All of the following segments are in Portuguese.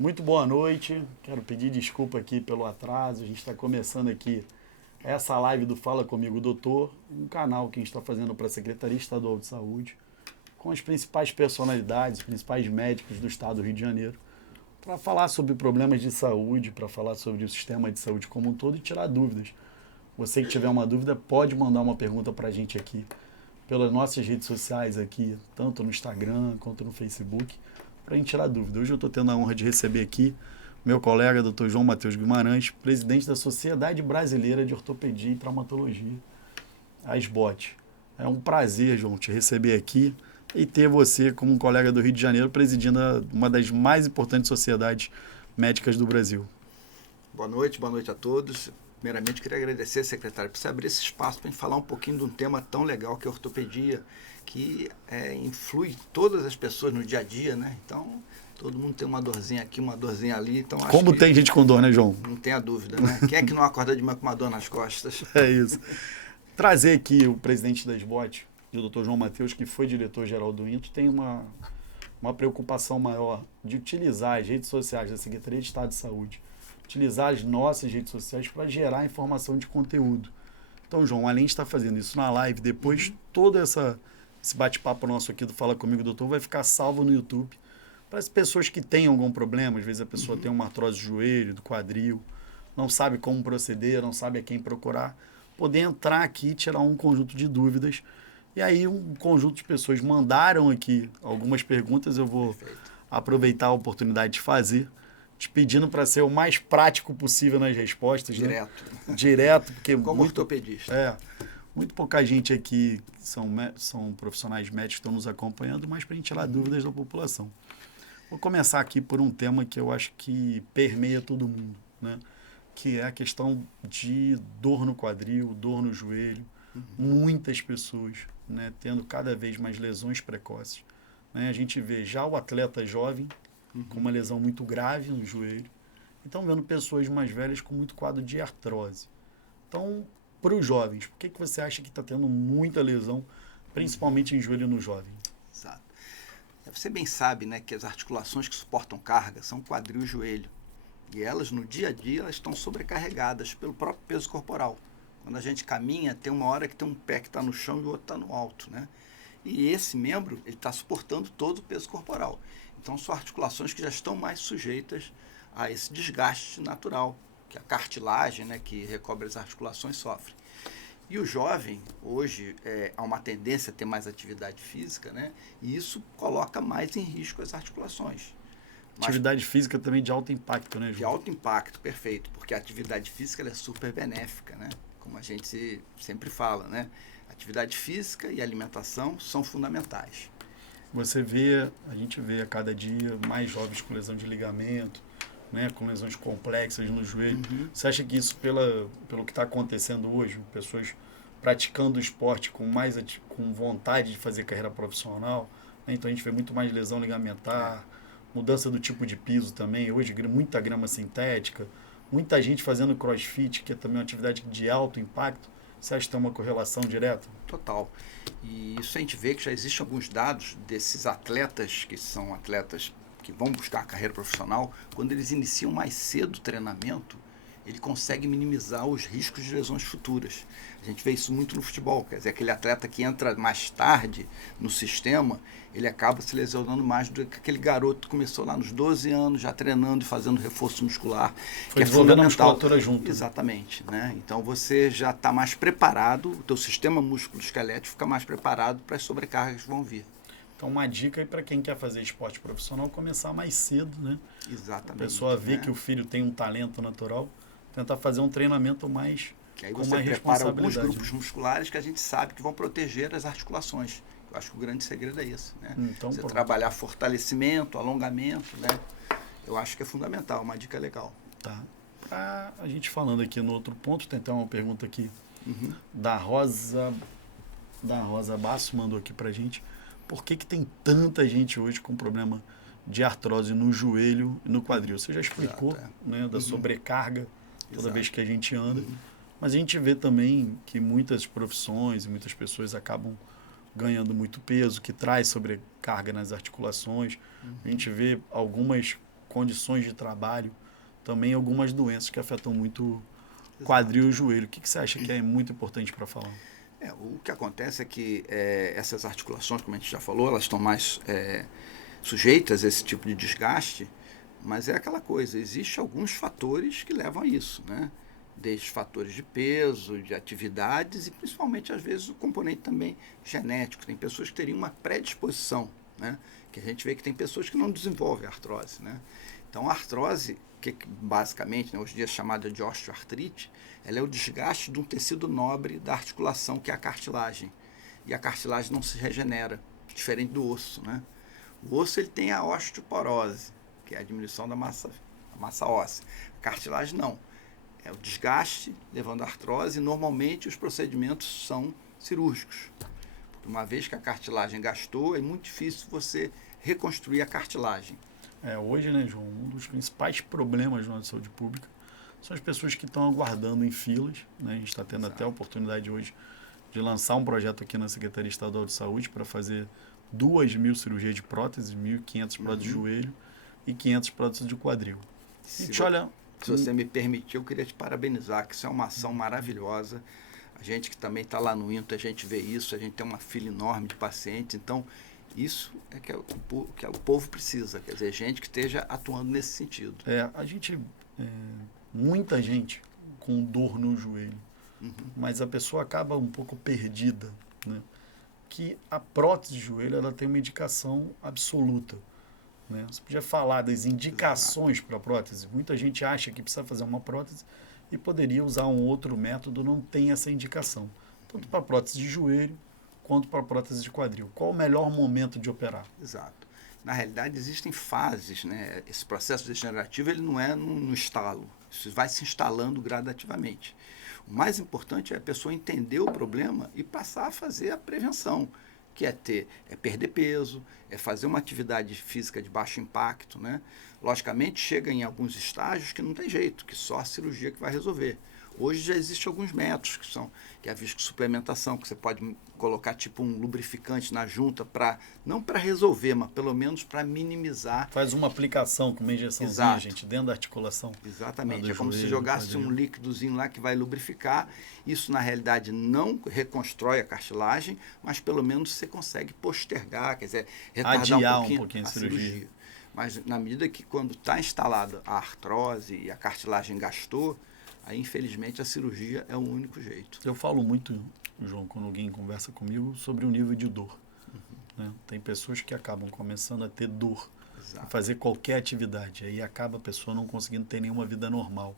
Muito boa noite. Quero pedir desculpa aqui pelo atraso. A gente está começando aqui essa live do Fala Comigo Doutor, um canal que a gente está fazendo para a Secretaria Estadual de Saúde, com as principais personalidades, os principais médicos do estado do Rio de Janeiro, para falar sobre problemas de saúde, para falar sobre o sistema de saúde como um todo e tirar dúvidas. Você que tiver uma dúvida, pode mandar uma pergunta para a gente aqui, pelas nossas redes sociais aqui, tanto no Instagram quanto no Facebook, para a gente tirar dúvida. Hoje eu estou tendo a honra de receber aqui meu colega, Dr. João Matheus Guimarães, presidente da Sociedade Brasileira de Ortopedia e Traumatologia, a SBOT. É um prazer, João, te receber aqui e ter você como um colega do Rio de Janeiro presidindo uma das mais importantes sociedades médicas do Brasil. Boa noite a todos. Primeiramente, queria agradecer, secretário, por você abrir esse espaço para falar um pouquinho de um tema tão legal que é a ortopedia, que influi todas as pessoas no dia a dia, né? Então, todo mundo tem uma dorzinha aqui, uma dorzinha ali. Então, acho Como tem gente com dor, né, João? Não tenha dúvida, né? Quem é que não acorda de manhã com uma dor nas costas? É isso. Trazer aqui o presidente da SBOT, o Dr. João Matheus, que foi diretor-geral do INTO, tem uma preocupação maior de utilizar as redes sociais da Secretaria de Estado de Saúde, utilizar as nossas redes sociais para gerar informação de conteúdo. Então, João, além de estar fazendo isso na live, depois todo esse bate-papo nosso aqui do Fala Comigo, Doutor, vai ficar salvo no YouTube para as pessoas que têm algum problema. Às vezes a pessoa tem uma artrose do joelho, do quadril, não sabe como proceder, não sabe a quem procurar, poder entrar aqui e tirar um conjunto de dúvidas. E aí um conjunto de pessoas mandaram aqui algumas perguntas, eu vou aproveitar a oportunidade de fazer, te pedindo para ser o mais prático possível nas respostas. Direto. Né? Direto, porque como ortopedista. Muito pouca gente aqui são profissionais médicos que estão nos acompanhando, mas para a gente tirar dúvidas da população. Vou começar aqui por um tema que eu acho que permeia todo mundo, né? Que é a questão de dor no quadril, dor no joelho. Muitas pessoas, né, tendo cada vez mais lesões precoces. Né? A gente vê já o atleta jovem com uma lesão muito grave no joelho. E estão vendo pessoas mais velhas com muito quadro de artrose. Então, para os jovens, por que você acha que está tendo muita lesão, principalmente em joelho no jovem? Exato. Você bem sabe, né, que as articulações que suportam carga são quadril e joelho. E elas, no dia a dia, elas estão sobrecarregadas pelo próprio peso corporal. Quando a gente caminha, tem uma hora que tem um pé que está no chão e o outro está no alto, né? E esse membro, ele está suportando todo o peso corporal. Então, são articulações que já estão mais sujeitas a esse desgaste natural, que a cartilagem, né, que recobre as articulações, sofre. E o jovem, hoje, há uma tendência a ter mais atividade física, né? E isso coloca mais em risco as articulações. Atividade física também de alto impacto, né, João? De alto impacto, perfeito, porque a atividade física ela é super benéfica, né? Como a gente sempre fala, né? Atividade física e alimentação são fundamentais. A gente vê a cada dia mais jovens com lesão de ligamento, né, com lesões complexas no joelho. Você acha que isso, pelo que está acontecendo hoje, pessoas praticando o esporte com vontade de fazer carreira profissional, né? Então a gente vê muito mais lesão ligamentar, mudança do tipo de piso também, hoje muita grama sintética, muita gente fazendo crossfit, que é também uma atividade de alto impacto. Você acha que tem uma correlação direta? Total. E isso a gente vê que já existem alguns dados desses atletas, que são atletas que vão buscar a carreira profissional, quando eles iniciam mais cedo o treinamento, ele consegue minimizar os riscos de lesões futuras. A gente vê isso muito no futebol, quer dizer, aquele atleta que entra mais tarde no sistema, ele acaba se lesionando mais do que aquele garoto que começou lá nos 12 anos, já treinando e fazendo reforço muscular, que é fundamental. A musculatura junto. Exatamente, né? Então você já está mais preparado, o teu sistema músculo-esquelético fica mais preparado para as sobrecargas que vão vir. Então, uma dica aí para quem quer fazer esporte profissional, começar mais cedo, né? Exatamente. A pessoa vê que o filho tem um talento natural, tentar fazer um treinamento mais que aí com você mais prepara alguns responsabilidade. grupos musculares que a gente sabe que vão proteger as articulações. Eu acho que o grande segredo é esse, né? Então, você trabalhar fortalecimento, alongamento, né? Eu acho que é fundamental, uma dica legal. Tá. A gente falando aqui no outro ponto, tem até uma pergunta aqui da Rosa Basso, mandou aqui pra gente. Por que tem tanta gente hoje com problema de artrose no joelho e no quadril? Você já explicou, né, da sobrecarga toda vez que a gente anda. Mas a gente vê também que muitas profissões e muitas pessoas acabam ganhando muito peso, que traz sobrecarga nas articulações. A gente vê algumas condições de trabalho, também algumas doenças que afetam muito o quadril e o joelho. O que você acha que é muito importante para falar? O que acontece é que essas articulações, como a gente já falou, elas estão mais sujeitas a esse tipo de desgaste, mas é aquela coisa, existem alguns fatores que levam a isso, né? Desde fatores de peso, de atividades e principalmente, às vezes, o componente também genético. Tem pessoas que teriam uma predisposição, né? Que a gente vê que tem pessoas que não desenvolvem artrose, né? Então, a artrose, que basicamente, né, hoje em dia é chamada de osteoartrite, ela é o desgaste de um tecido nobre da articulação, que é a cartilagem. E a cartilagem não se regenera, diferente do osso, né? O osso ele tem a osteoporose, que é a diminuição da massa óssea. A cartilagem não. É o desgaste levando à artrose e normalmente os procedimentos são cirúrgicos. Porque uma vez que a cartilagem gastou, é muito difícil você reconstruir a cartilagem. Hoje, né, João, um dos principais problemas na saúde pública são as pessoas que estão aguardando em filas, né? A gente está tendo até a oportunidade hoje de lançar um projeto aqui na Secretaria Estadual de Saúde para fazer 2.000 cirurgias de próteses, 1.500 próteses de joelho e 500 próteses de quadril. Se você me permitir, eu queria te parabenizar, que isso é uma ação maravilhosa. A gente que também está lá no INTO, a gente vê isso, a gente tem uma fila enorme de pacientes, então isso é que o povo precisa, quer dizer, gente que esteja atuando nesse sentido. Muita gente com dor no joelho, mas a pessoa acaba um pouco perdida, né? Que a prótese de joelho ela tem uma indicação absoluta, né? Você podia falar das indicações para a prótese. Muita gente acha que precisa fazer uma prótese e poderia usar um outro método, não tem essa indicação. Tanto para prótese de joelho quanto para prótese de quadril. Qual o melhor momento de operar? Exato. Na realidade, existem fases, né? Esse processo degenerativo ele não é no estalo. Isso vai se instalando gradativamente. O mais importante é a pessoa entender o problema e passar a fazer a prevenção, que é perder peso, é fazer uma atividade física de baixo impacto, né? Logicamente, chega em alguns estágios que não tem jeito, que só a cirurgia que vai resolver. Hoje já existem alguns métodos que é a viscosuplementação, que você pode colocar tipo um lubrificante na junta não para resolver, mas pelo menos para minimizar. Faz uma aplicação com uma injeçãozinha, gente, dentro da articulação. Exatamente, é como se jogasse um líquidozinho lá que vai lubrificar. Isso na realidade não reconstrói a cartilagem, mas pelo menos você consegue postergar, quer dizer, retardar um pouquinho a cirurgia. Mas na medida que quando está instalada a artrose e a cartilagem gastou, aí, infelizmente, a cirurgia é o único jeito. Eu falo muito, João, quando alguém conversa comigo, sobre o nível de dor. Né? Tem pessoas que acabam começando a ter dor, a fazer qualquer atividade. Aí acaba a pessoa não conseguindo ter nenhuma vida normal.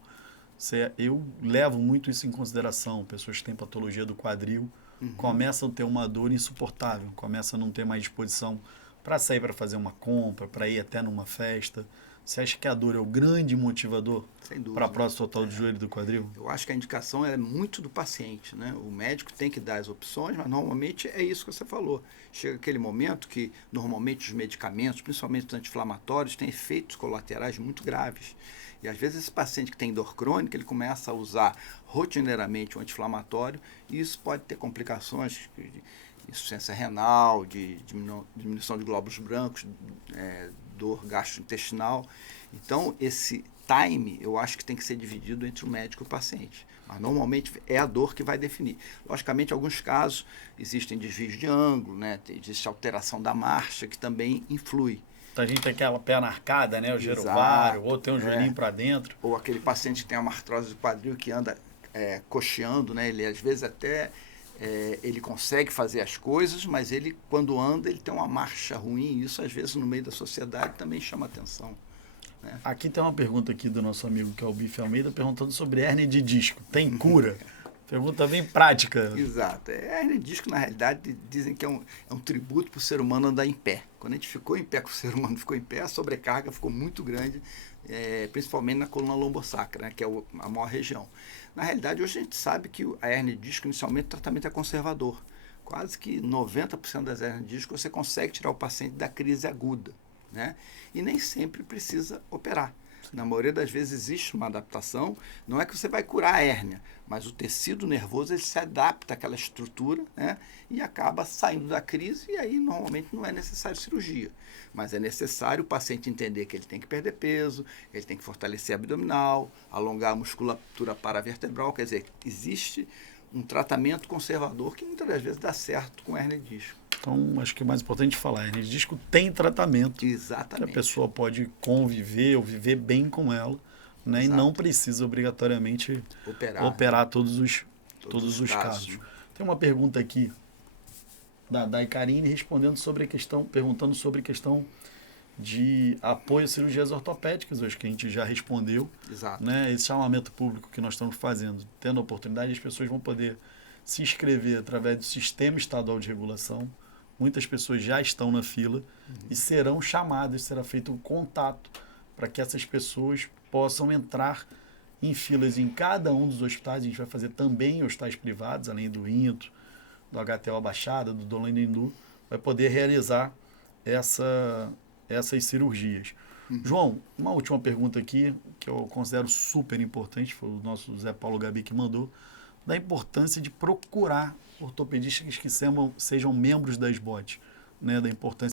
Eu levo muito isso em consideração. Pessoas que têm patologia do quadril começam a ter uma dor insuportável, começam a não ter mais disposição para sair para fazer uma compra, para ir até numa festa. Você acha que a dor é o grande motivador para a prótese total do joelho e do quadril? Eu acho que a indicação é muito do paciente, né? O médico tem que dar as opções, mas normalmente é isso que você falou. Chega aquele momento que normalmente os medicamentos, principalmente os anti-inflamatórios, têm efeitos colaterais muito graves. E às vezes esse paciente que tem dor crônica, ele começa a usar rotineiramente o anti-inflamatório e isso pode ter complicações de insuficiência renal, de diminuição de glóbulos brancos, dor gastrointestinal. Então, esse time, eu acho que tem que ser dividido entre o médico e o paciente. Mas, normalmente, é a dor que vai definir. Logicamente, em alguns casos, existem desvios de ângulo, né? Existe alteração da marcha, que também influi. A gente tem aquela perna arcada, né? O gerovário, ou tem um joelhinho para dentro. Ou aquele paciente que tem uma artrose do quadril que anda coxeando, né? Ele, às vezes, até... ele consegue fazer as coisas, mas ele, quando anda, ele tem uma marcha ruim, e isso, às vezes, no meio da sociedade, também chama atenção. Né? Aqui tem uma pergunta aqui do nosso amigo, que é o Bife Almeida, perguntando sobre hérnia de disco. Tem cura? Pergunta bem prática. Exato. Hérnia de disco, na realidade, dizem que é um tributo para o ser humano andar em pé. Quando a gente ficou em pé, que o ser humano ficou em pé, a sobrecarga ficou muito grande, principalmente na coluna lombosacra, né, que é a maior região. Na realidade, hoje a gente sabe que a hérnia de disco, inicialmente, o tratamento é conservador. Quase que 90% das hérnias de disco você consegue tirar o paciente da crise aguda, né? E nem sempre precisa operar. Na maioria das vezes existe uma adaptação, não é que você vai curar a hérnia, mas o tecido nervoso ele se adapta àquela estrutura, né, e acaba saindo da crise, e aí normalmente não é necessário cirurgia. Mas é necessário o paciente entender que ele tem que perder peso, ele tem que fortalecer abdominal, alongar a musculatura paravertebral, quer dizer, existe um tratamento conservador que muitas das vezes dá certo com hérnia de disco. Então, acho que o mais importante é falar, a hernia de disco tem tratamento. Exatamente. Que a pessoa pode conviver ou viver bem com ela, né? E não precisa obrigatoriamente operar todos os casos. Tem uma pergunta aqui da Dai Karine respondendo sobre a questão, perguntando sobre a questão de apoio a cirurgias ortopédicas, hoje que a gente já respondeu. Exato. Né? Esse chamamento público que nós estamos fazendo, tendo a oportunidade, as pessoas vão poder se inscrever através do Sistema Estadual de Regulação. Muitas pessoas já estão na fila e serão chamadas, será feito um contato para que essas pessoas possam entrar em filas em cada um dos hospitais. A gente vai fazer também em hospitais privados, além do INTO, do HTO Baixada, do Dom Lendu, vai poder realizar essas cirurgias. João, uma última pergunta aqui, que eu considero super importante, foi o nosso Zé Paulo Gabi que mandou, da importância de procurar ortopedistas que sejam membros da SBOT, né, da importância